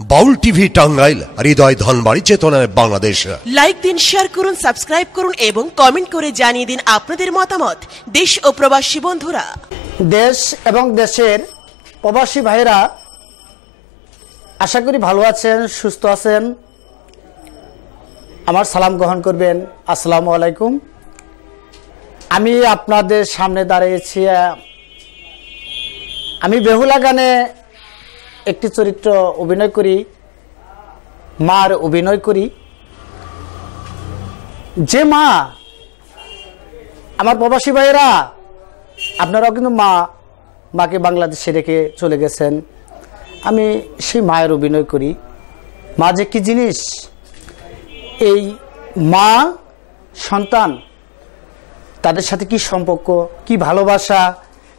বাউল TV Tangail, হৃদয় ধনবাড়ি, চেতনায় Bangladesh. Like দিন, share করুন, সাবস্ক্রাইব করুন এবং কমেন্ট করে জানিয়ে দিন আপনাদের মতামত। দেশ ও প্রবাসী বন্ধুরা, দেশ এবং দেশের প্রবাসী ভাইরা আশা করি ভালো আছেন, সুস্থ আছেন। আমার সালাম গ্রহণ করবেন। আসসালামু আলাইকুম। আমি আপনাদের সামনে দাঁড়িয়েছি। আমি বেহুলা গানে একটি চরিত্র অভিনয় করি, মার অভিনয় করি। যে মা, আমার প্রবাসী ভাইয়েরা আপনারাও কিন্তু মাকে বাংলাদেশে রেখে চলে গেছেন। আমি সেই মায়ের অভিনয় করি। মা যে কি জিনিস, এই মা সন্তান তাদের সাথে কি সম্পর্ক, কি ভালোবাসা,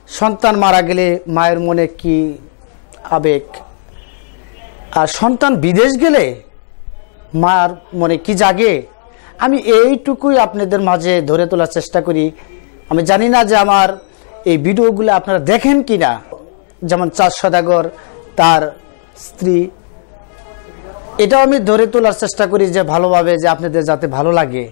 সন্তান মারা গেলে মায়ের মনে কি আবেগ, আর সন্তান বিদেশ গেলে মার মনে কি জাগে, আমি এইটুকুই আপনাদের মাঝে ধরে তোলার চেষ্টা করি। আমি জানি না যে আমার এই ভিডিওগুলো আপনারা দেখেন কি না। যেমন চাঁদ সওদাগর, তার স্ত্রী, এটাও আমি ধরে তোলার চেষ্টা করি যে ভালোভাবে, যে আপনাদের যাতে ভালো লাগে।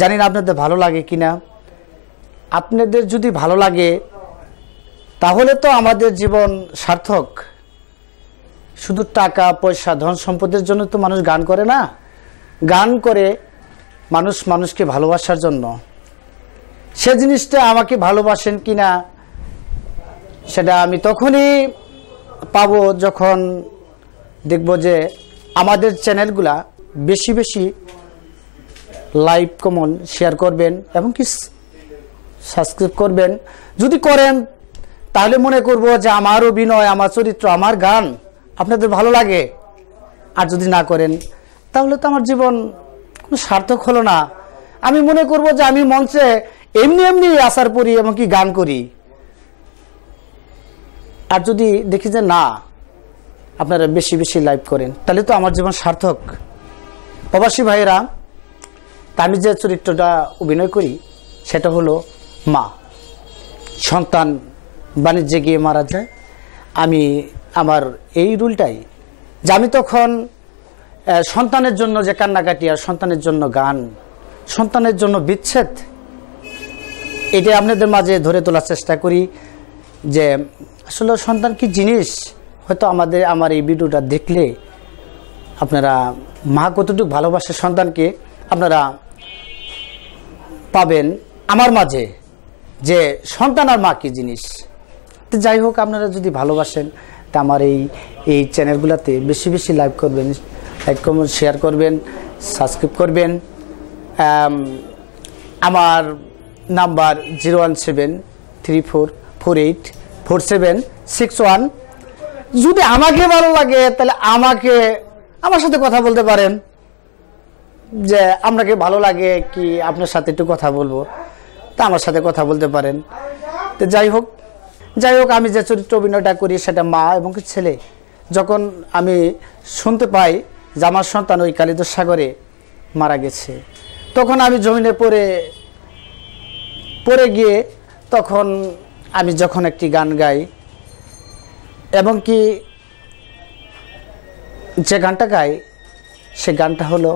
জানি না আপনাদের ভালো লাগে কিনা। আপনাদের যদি ভালো লাগে তাহলে তো আমাদের জীবন সার্থক। শুধু টাকা পয়সা ধন সম্পদের জন্য তো মানুষ গান করে না, গান করে মানুষ মানুষকে ভালোবাসার জন্য। সে জিনিসটা আমাকে ভালোবাসেন কিনা সেটা আমি তখনই পাবো যখন দেখব যে আমাদের চ্যানেলগুলা বেশি বেশি লাইভ কমেন্ট শেয়ার করবেন এবং কি সাবস্ক্রাইব করবেন। যদি করেন তাহলে মনে করব যে আমার অভিনয়, আমার চরিত্র, আমার গান আপনাদের ভালো লাগে। আর যদি না করেন তাহলে তো আমার জীবন কোনো সার্থক হলো না। আমি মনে করব যে আমি মঞ্চে এমনি এমনি আসার পরি এবং কি গান করি। আর যদি দেখি যে না আপনারা বেশি বেশি লাইভ করেন তাহলে তো আমার জীবন সার্থক। প্রবাসী ভাইয়েরা, আমি যে চরিত্রটা অভিনয় করি সেটা হলো মা। সন্তান বাণিজ্যে গিয়ে মারা যায়, আমি আমার এই রুলটাই যে আমি তখন সন্তানের জন্য যে কান্নাকাটি আর সন্তানের জন্য গান, সন্তানের জন্য বিচ্ছেদ, এটা আপনাদের মাঝে ধরে তোলার চেষ্টা করি যে আসলে সন্তান কি জিনিস। হয়তো আমার এই ভিডিওটা দেখলে আপনারা মা কতটুকু ভালোবাসে সন্তানকে আপনারা পাবেন আমার মাঝে, যে সন্তান আর মা কি জিনিস। তো যাই হোক, আপনারা যদি ভালোবাসেন তা আমার এই চ্যানেলগুলোতে বেশি বেশি লাইভ করবেন, লাইক কমেন্ট শেয়ার করবেন, সাবস্ক্রাইব করবেন। আমার নাম্বার 01734484761। যদি আমাকে ভালো লাগে তাহলে আমার সাথে কথা বলতে পারেন, যে আপনাকে ভালো লাগে কি আপনার সাথে একটু কথা বলবো, তা আমার সাথে কথা বলতে পারেন। তো যাই হোক আমি যে চরিত্র অভিনয়টা করি সেটা মা এবং ছেলে। যখন আমি শুনতে পাই যে আমার সন্তান ওই কালিদ সাগরে মারা গেছে, তখন আমি জমিনে পড়ে গিয়ে তখন আমি যখন একটি গান গাই, এবং কি যে গানটা গাই সে গানটা হলো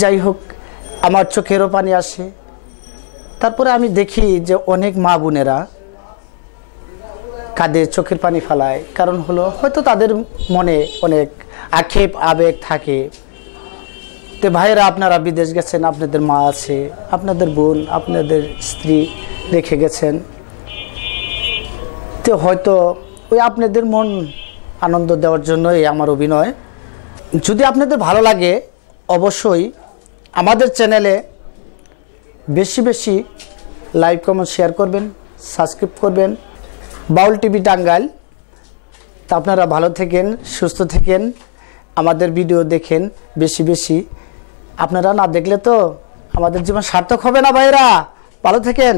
যাই হোক, আমার চোখেরও পানি আসে। তারপরে আমি দেখি যে অনেক মা বোনেরা কাঁদে, চোখের পানি ফেলায়। কারণ হলো হয়তো তাদের মনে অনেক আক্ষেপ আবেগ থাকে। তো ভাইয়েরা, আপনারা বিদেশ গেছেন, আপনাদের মা আছে, আপনাদের বোন, আপনাদের স্ত্রী রেখে গেছেন। তো হয়তো ওই আপনাদের মন আনন্দ দেওয়ার জন্যই আমার অভিনয়। যদি আপনাদের ভালো লাগে অবশ্যই আমাদের চ্যানেলে বেশি বেশি লাইক কমেন্ট শেয়ার করবেন, সাবস্ক্রাইব করবেন। বাউল টিভি টাঙ্গাইল। তা আপনারা ভালো থাকেন, সুস্থ থাকেন, আমাদের ভিডিও দেখেন বেশি বেশি। আপনারা না দেখলে তো আমাদের জীবন সার্থক হবে না ভাইরা। ভালো থাকেন,